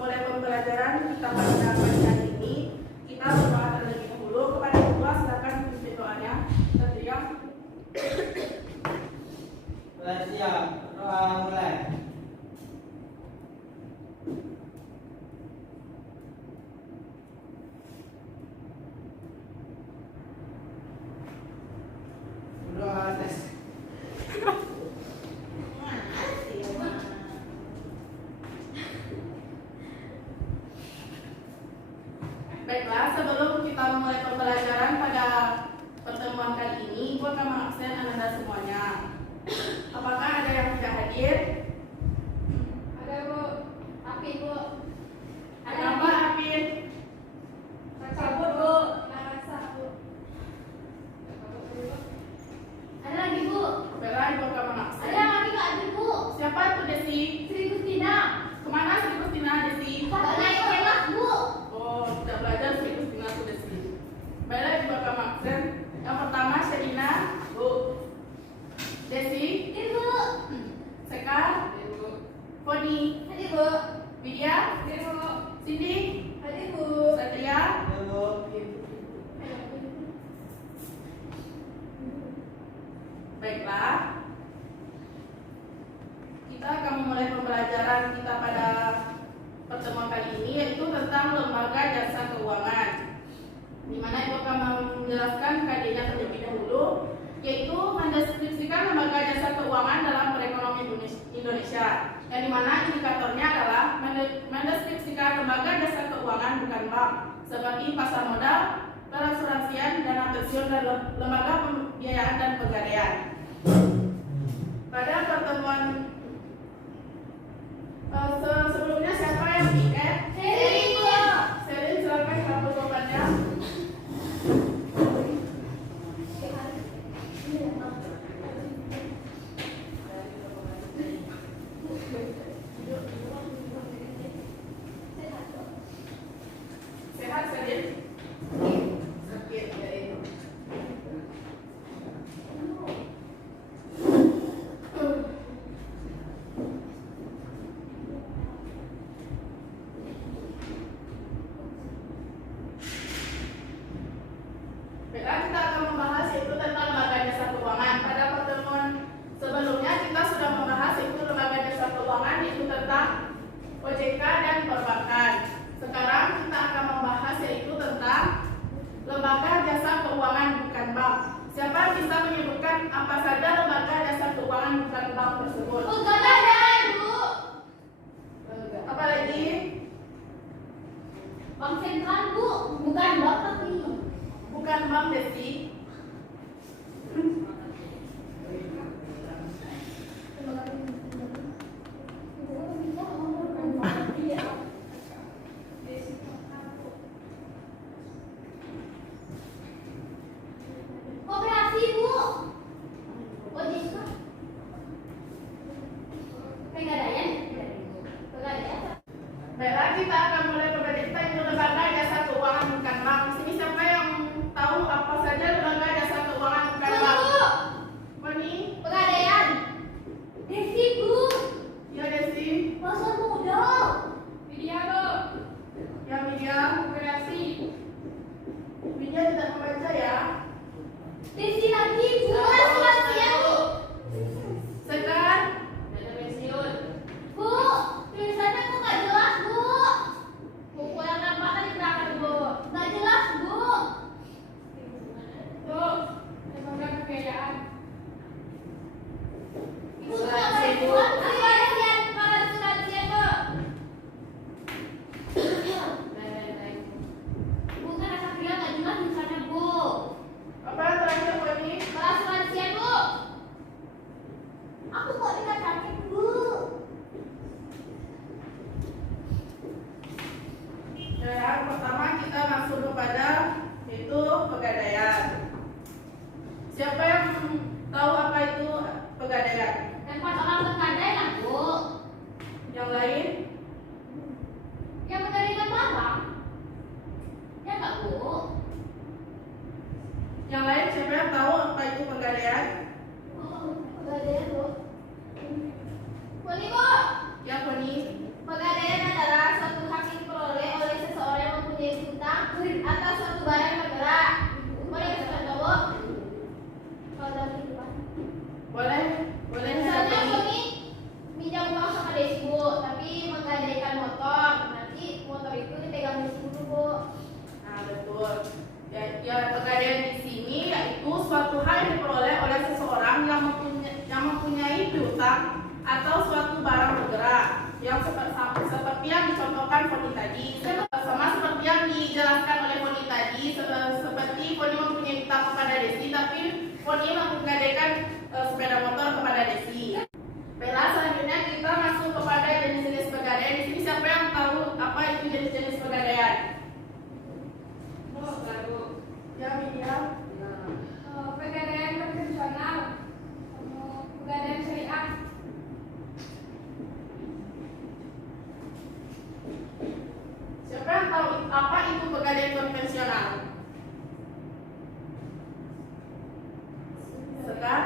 memulai pembelajaran kita pada pagi hari ini, kita berdoa terlebih dahulu kepada Allah. Silakan pimpin doanya. Terdiam. Siap, doa mulai. Doa tes. Baiklah, sebelum kita memulai pembelajaran pada pertemuan kali ini, Ibu akan mengabsen Anda semuanya. Apakah ada yang tidak hadir? Ada Bu, Apin Bu. Kenapa Apin? Cabut Bu, Narasa Bu. Ada lagi Bu. Baiklah, Ibu akan mengabsen. Ada yang lagi nggak hadir Bu? Siapa itu Desi? Sri Gustina. Kemana Sri Gustina Desi? Nggak naik kelas Bu. Oh, tidak belajar Sri Gustina itu Desi. Baiklah, Ibu akan mengabsen. Yang pertama Sherina, Bu. Desi, Hadir Bu. Sekar, Foni, Hadir Bu. Widya, Hadir Bu. Cindy, Hadir Bu. Satria. Dulu. Baiklah, kita akan memulai pembelajaran kita pada pertemuan kali ini, yaitu tentang lembaga jasa keuangan, di mana Ibu akan menjelaskan KD-nya terlebih dahulu, yaitu mendeskripsikan lembaga jasa keuangan dalam perekonomian Indonesia, yang dimana indikatornya adalah mendeskripsikan lembaga jasa keuangan bukan bank, seperti pasar modal, perasuransian, dana pensiun, dan lembaga pembiayaan dan pegadaian. Pada pertemuan sebelumnya siapa yang di-add? Seri Bu. Selin, silakan hapus jawabannya. Sehat Selin? Sakit ya itu. Baiklah, kita akan membahas yaitu tentang lembaga jasa keuangan. Pada pertemuan sebelumnya kita sudah membahas yaitu lembaga jasa keuangan, yaitu tentang OJK dan perbankan. Sekarang kita akan membahas yaitu tentang lembaga jasa keuangan bukan bank. Siapa yang bisa menyebutkan apa saja lembaga jasa keuangan bukan bank tersebut? Pegadaian Bu. Apa lagi? Bank sentral Bu, bukan bank tapi. Bukan bank Desi. Koperasi Bu. OJK. Pegadaian. Pegadaian. Baiklah, kita akan mulai kepada kita itu lembaga jasa keuangan bukan bank. Di sini siapa yang tahu apa saja lembaga jasa keuangan bukan bank? Bu. Moni, Pegadaian. Desi Bu. ya Desi, Pasar modal. Media Bu. yang Widya, Koperasi. Widya tidak membaca ya. Desi lagi Bu. Asuransian Bu. Sekar, Dana pensiun. Bu, tulisannya kok nggak jelas Bu? Buku yang nampak tadi berapa Bu? Nggak jelas Bu. Bu, lembaga pembiayaan. Bu, Asuransi, Bu. asuransian, para asuransian Bu. Bu, kan anak bilang nggak jelas tulisannya Bu. apa yang terakhir Moni? Para asuransian Bu. Aku kok dikatakan Bu. Ya, yang pertama kita masuk kepada itu pegadaian. Siapa yang tahu apa itu pegadaian? Tempat orang bergadai lah Bu. Yang lain? Yang menerima barang. Ya nggak Bu? Yang lain siapa yang tahu apa itu pegadaian? Pegadaian Bu. Boleh Bu. Ya Moni. Pegadaian adalah suatu hal Poni tadi. Sama seperti yang dijelaskan oleh Poni tadi, seperti Poni meminta kepada Desi, tapi Poni menggadaikan sepeda motor kepada Desi. Baiklah, selanjutnya kita masuk kepada jenis-jenis pegadaian. Di sini siapa yang tahu apa itu jenis-jenis pegadaian? Ya, Miriam. Pegadaian konvensional, pegadaian syariah. Siapa yang tahu apa itu pegadaian konvensional? Sekar?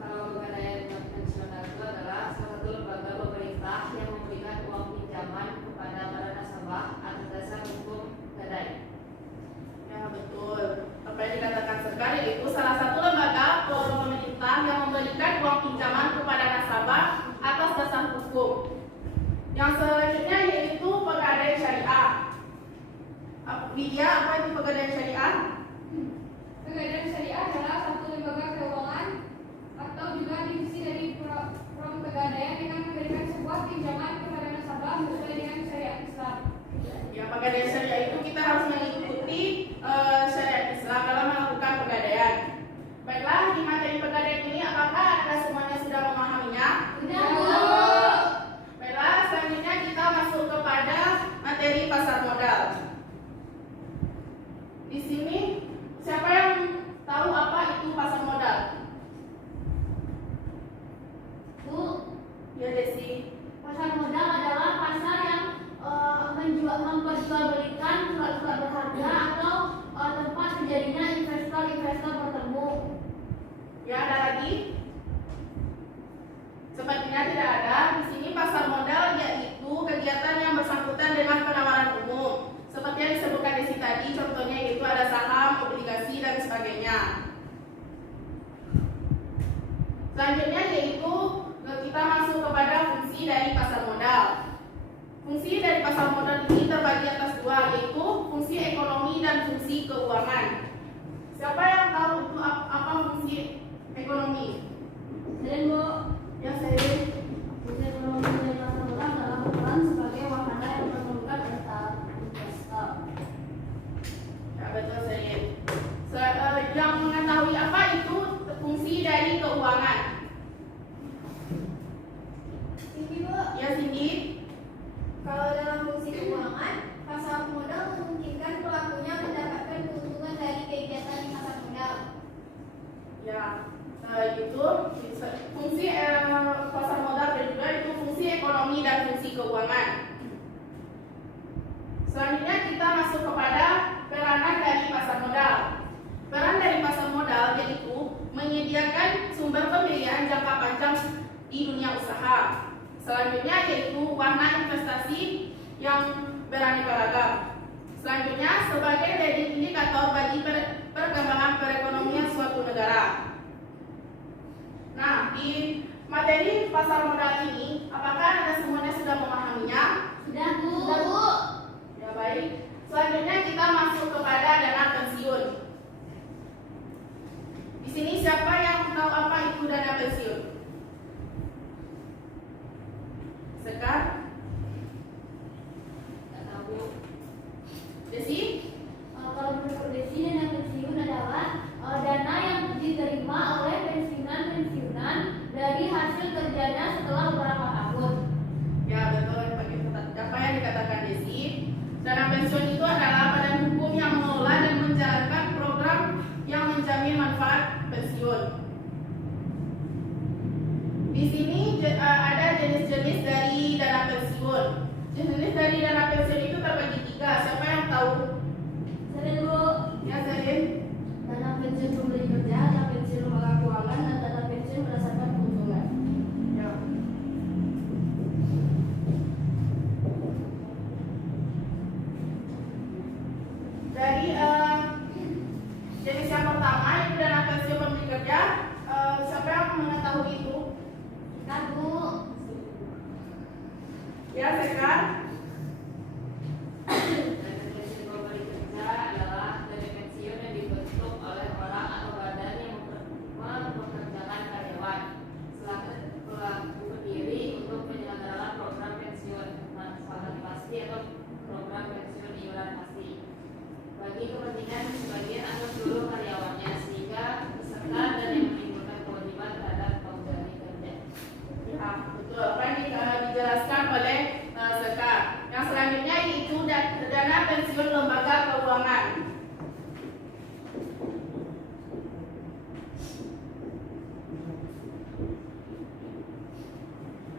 Kalau pegadaian konvensional itu adalah salah satu lembaga pemerintah yang memberikan uang pinjaman kepada para nasabah atas dasar hukum gadai. Ya, betul. Apa yang dikatakan Sekar itu salah satu lembaga pemerintah yang memberikan uang pinjaman kepada nasabah atas dasar hukum. Yang selanjutnya yaitu pegadaian syariah. Widya, apa itu pegadaian syariah? Pegadaian syariah adalah satu lembaga keuangan atau juga divisi dari program pegadaian dengan memberikan sebuah pinjaman kepada nasabah sesuai dengan syariat Islam. Ya, pegadaian syariah itu kita harus mengikuti syariat Islam dalam melakukan pegadaian. Baiklah, di materi pegadaian ini apakah Anda semuanya sudah memahaminya? Sudah, Bu. Baiklah, selanjutnya kita masuk kepada materi pasar modal. Di sini siapa yang tahu apa itu pasar modal? Bu, Ya, Desi. pasar modal adalah pasar yang memperjualbelikan surat-surat berharga atau tempat terjadinya investor-investor bertemu. Ya, ada lagi? Sepertinya tidak ada. Di sini pasar modal yaitu kegiatan yang bersangkutan dengan penawaran umum. Seperti yang disebutkan Desi tadi, contohnya yaitu ada saham, obligasi, dan sebagainya. Selanjutnya yaitu kita masuk kepada fungsi dari pasar modal. Fungsi dari pasar modal ini terbagi atas dua, yaitu fungsi ekonomi dan fungsi keuangan. Siapa yang tahu itu apa fungsi ekonomi? Dan Bu, Ya, saya. fungsi ekonomi dari pasar modal adalah berperan sebagai wahana yang memerlukan investor. Ya, betul saya. Yang mengetahui apa itu fungsi dari keuangan? Ini Bu, Ya, Cindy. kalau dalam fungsi keuangan, pasar modal memungkinkan pelakunya mendapatkan keuntungan dari kegiatan di pasar modal. Ya, itu fungsi pasar modal dan juga itu fungsi ekonomi dan fungsi keuangan. Selanjutnya kita masuk kepada peranan dari pasar modal. Peran dari pasar modal yaitu menyediakan sumber pembiayaan jangka panjang di dunia usaha. Selanjutnya yaitu warna investasi yang beraneka ragam. Selanjutnya sebagai leading indikator bagi perkembangan perekonomian suatu negara. Nah, di materi pasar modal ini, apakah Anda semuanya sudah memahaminya? Sudah, Bu. Ya, baik. Selanjutnya kita masuk kepada dana pensiun. Di sini siapa yang tahu apa itu dana pensiun? Sekar? Tidak tahu. Desi? Kalau menurut Desi, dana pensiun adalah dana yang diterima oleh pensiunan dari hasil kerjanya setelah beberapa tahun. Ya, betul. Apa yang dikatakan Desi? Dana pensiun itu adalah badan hukum yang mengelola dan menjalankan program yang menjamin manfaat pensiun. Di sini ada jenis-jenis dari dana pensiun. Jenis dari dana pensiun itu terbagi tiga. Siapa yang tahu? Sering, Bu. Ya, Selin. Dana pensiun pemberi kerja, dana pensiun lembaga keuangan, dan dana pensiun berdasarkan keuntungan. Ya. Dari jenis yang pertama itu dana pensiun pemberi kerja. Siapa yang mengetahui itu? Kan, Bu. Ya, Sekar. Dana pensiun pemberi kerja adalah dana pensiun yang dibentuk oleh orang atau badan yang mempekerjakan karyawan selaku pelaku berdiri untuk penyelenggaraan dijelaskan oleh Sekar. Yang selanjutnya yaitu dana pensiun lembaga keuangan.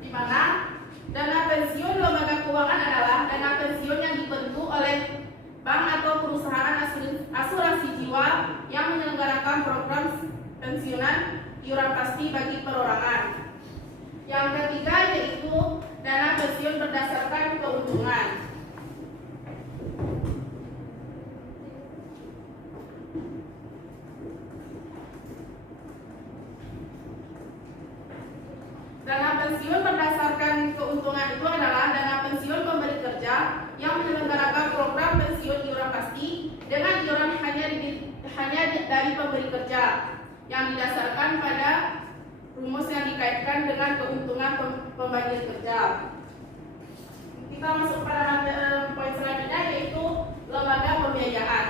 Di mana dana pensiun lembaga keuangan adalah dana pensiun yang dibentuk oleh bank atau perusahaan asuransi jiwa yang menyelenggarakan program pensiunan iuran pasti bagi perorangan. Yang ketiga yaitu dana pensiun berdasarkan keuntungan. Dana pensiun berdasarkan keuntungan itu adalah dana pensiun pemberi kerja yang menyelenggarakan program pensiun iuran pasti dengan iuran hanya dari pemberi kerja yang didasarkan pada rumus yang dikaitkan dengan keuntungan pembagian kerja. Kita masuk pada poin selanjutnya yaitu lembaga pembiayaan.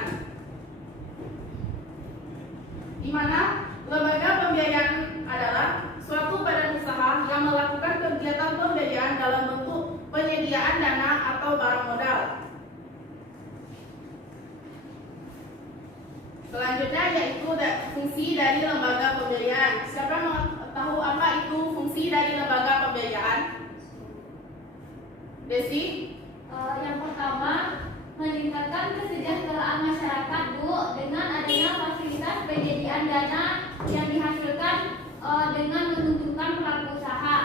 Di mana lembaga pembiayaan adalah suatu badan usaha yang melakukan kegiatan pembiayaan dalam bentuk penyediaan dana atau barang modal. Selanjutnya yaitu fungsi dari lembaga pembiayaan. Siapa mau tahu apa itu fungsi dari lembaga pembiayaan? Desi? Yang pertama, meningkatkan kesejahteraan masyarakat, Bu, dengan adanya fasilitas penyediaan dana yang dihasilkan dengan menguntungkan pelaku usaha.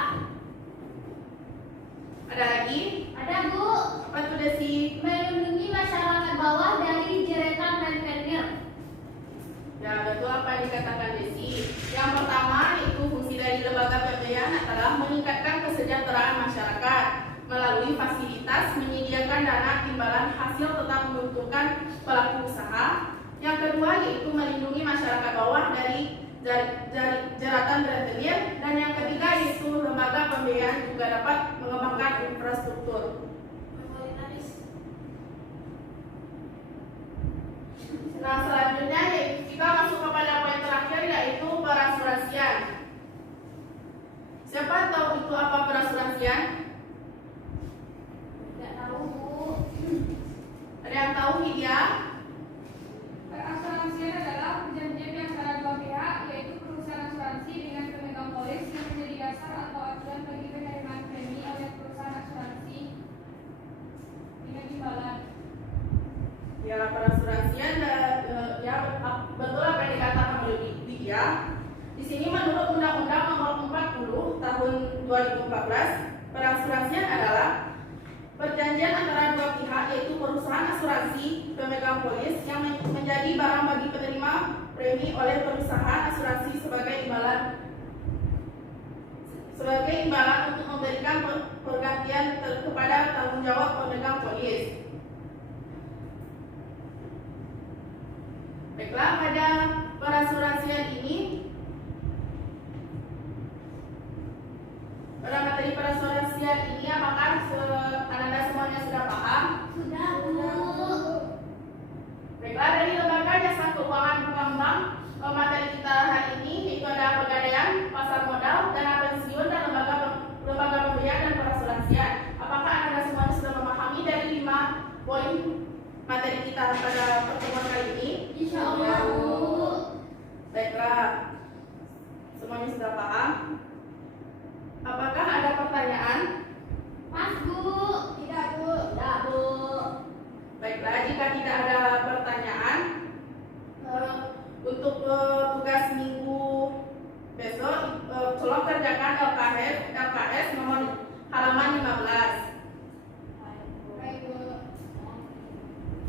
Ada lagi? Ada, Bu. Apa itu, Desi? Melindungi masyarakat bawah dari jeretan rentenir. Ya, betul apa yang dikatakan Desi. Yang pertama yaitu fungsi dari lembaga pembiayaan adalah meningkatkan kesejahteraan masyarakat melalui fasilitas menyediakan dana imbalan hasil tetap menguntungkan pelaku usaha. Yang kedua yaitu melindungi masyarakat bawah dari jeratan rentenir. Dan yang ketiga yaitu lembaga pembiayaan juga dapat mengembangkan infrastruktur. Nah, selanjutnya kita masuk kepada poin terakhir yaitu perasuransian. Siapa tahu itu apa perasuransian? Tidak tahu, Bu. Ada yang tahu, Widya? Perasuransian adalah perjanjian yang antara dua pihak, yaitu perusahaan asuransi dengan pemegang polis yang menjadi dasar atau acuan bagi penerimaan premi oleh perusahaan asuransi dengan imbalan. Ya, perasuransian ya betul apa yang dikatakan oleh Widya. Di sini menurut Undang-Undang Nomor 40 Tahun 2014, perasuransian adalah perjanjian antara dua pihak yaitu perusahaan asuransi pemegang polis yang menjadi barang bagi penerima premi oleh perusahaan asuransi sebagai imbalan untuk memberikan pergantian kepada tanggung jawab pemegang polis. Baiklah, pada perasuransian ini pada materi perasuransian ini apakah Anda semuanya sudah paham? Sudah, Bu. Baiklah, dari lembaga jasa keuangan bukan bank, materi kita hari ini yaitu ada pegadaian, pasar modal, dana pensiun, dan lembaga pembiayaan dan perasuransian. Apakah Anda semuanya sudah memahami dari 5 poin materi kita pada pertemuan kali ini? Insya Allah, Bu. Baiklah, semuanya sudah paham? Apakah ada pertanyaan? Mas, Bu. Tidak, Bu. Tidak, Bu. Baiklah, jika tidak ada pertanyaan, untuk tugas minggu besok, tolong kerjakan LKS nomor halaman 15. Baik, Bu.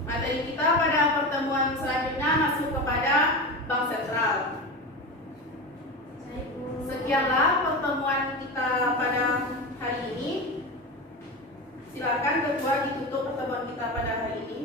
Materi kita pada pertemuan selanjutnya masuk kepada Bank Sentral. Baik, Bu. Sekianlah pertemuan kita pada hari ini. Silakan Ketua ditutup pertemuan kita pada hari ini.